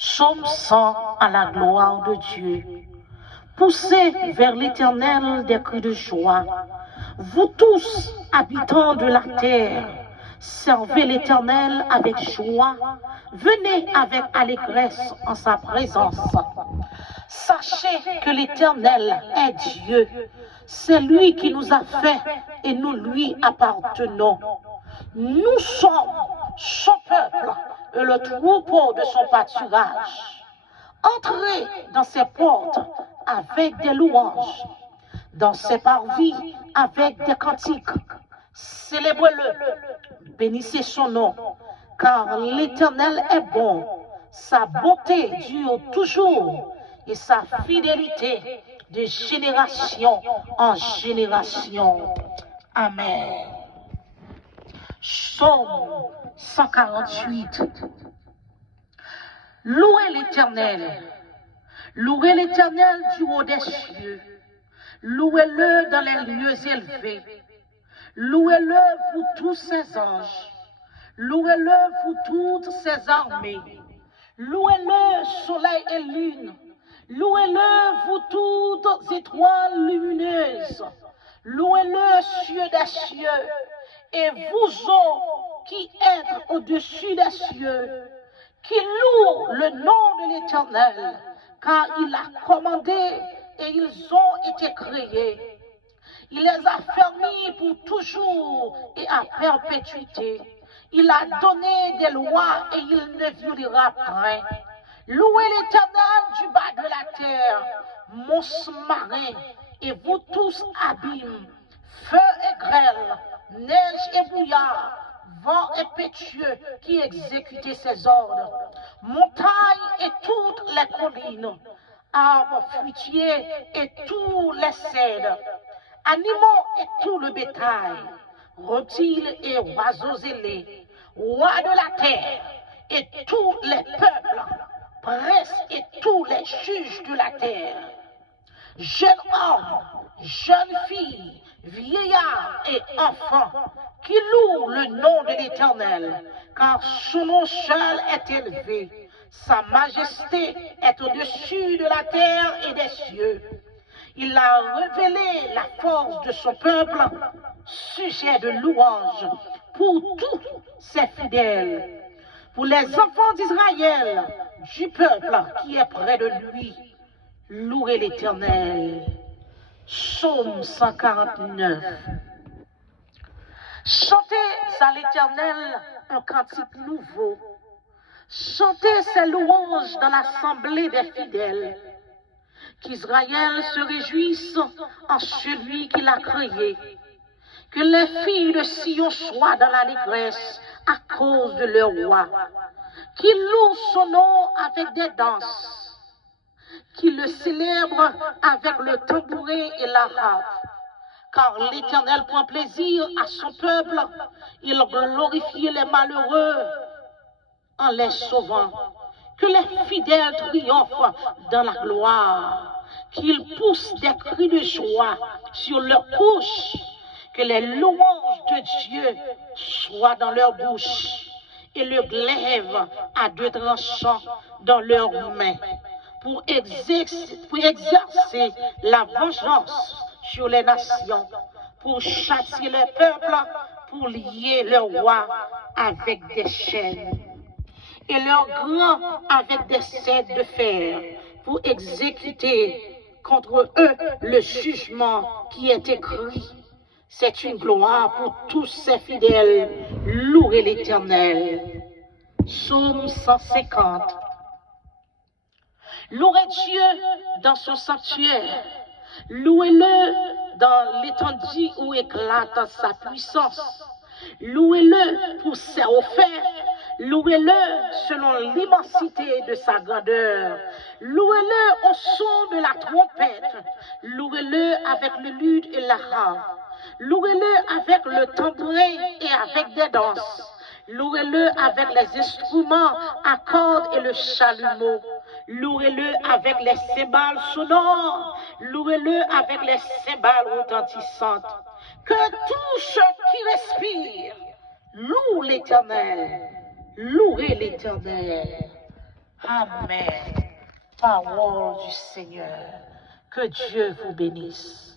Psaume 100 à la gloire de Dieu. Poussez vers l'Éternel des cris de joie. Vous tous, habitants de la terre, servez l'Éternel avec joie. Venez avec allégresse en sa présence. Sachez que l'Éternel est Dieu. C'est lui qui nous a fait et nous lui appartenons. Nous sommes son peuple et le troupeau de son pâturage. Entrez dans ses portes avec des louanges, dans ses parvis avec des cantiques. Célébrez-le, bénissez son nom, car l'Éternel est bon, sa bonté dure toujours et sa fidélité de génération en génération. Amen. Psaume 148. Louez l'Éternel. Louez l'Éternel du haut des cieux. Louez-le dans les lieux élevés. Louez-le, vous tous ses anges. Louez-le, vous toutes ses armées. Louez-le, soleil et lune. Louez-le, vous toutes étoiles lumineuses. Louez-le, cieux des cieux. Et vous autres qui êtes au-dessus des cieux, qui louent le nom de l'Éternel, car il a commandé et ils ont été créés. Il les a fermis pour toujours et à perpétuité. Il a donné des lois et il ne violera point. Louez l'Éternel du bas de la terre, monstres marins, et vous tous abîmes, feu et grêle, neige et brouillard, vent impétueux qui exécutait ses ordres, montagnes et toutes les collines, arbres fruitiers et tous les cèdres, animaux et tout le bétail, reptiles et oiseaux ailés, rois de la terre et tous les peuples, princes et tous les juges de la terre, jeunes hommes, jeunes filles, vieillards et enfants, qui louent le nom de l'Éternel, car son nom seul est élevé, sa majesté est au-dessus de la terre et des cieux. Il a révélé la force de son peuple, sujet de louange pour tous ses fidèles, pour les enfants d'Israël, du peuple qui est près de lui. Louez l'Éternel. Psaume 149. Chantez à l'Éternel un cantique nouveau. Chantez ses louanges dans l'assemblée des fidèles. Qu'Israël se réjouisse en celui qui l'a créé. Que les filles de Sion soient dans l'allégresse à cause de leur roi. Qu'ils louent son nom avec des danses. Qu'ils le célèbrent avec le tambourin et la harpe. Car l'Éternel prend plaisir à son peuple. Il glorifie les malheureux en les sauvant. Que les fidèles triomphent dans la gloire. Qu'ils poussent des cris de joie sur leurs couches. Que les louanges de Dieu soient dans leur bouche. Et le glaive à deux tranchants dans leurs mains. Pour exercer la vengeance sur les nations. Pour châtier les peuples. Pour lier leurs rois avec des chaînes. Et leurs grands avec des cèdres de fer, pour exécuter contre eux le jugement qui est écrit. C'est une gloire pour tous ses fidèles. Louez l'Éternel. Psaume 150. Louez Dieu dans son sanctuaire. Louez-le dans l'étendue où éclate sa puissance. Louez-le pour ses offertes. Louez-le selon l'immensité de sa grandeur. Louez-le au son de la trompette. Louez-le avec le luth et la harpe. Louez-le avec le tambourin et avec des danses. Louez-le avec les instruments à cordes et le chalumeau. Louez-le avec les cymbales sonores. Louez-le avec les cymbales retentissantes. Que tous ceux qui respirent louent l'Éternel. Louez l'Éternel. Amen. Parole du Seigneur. Que Dieu vous bénisse.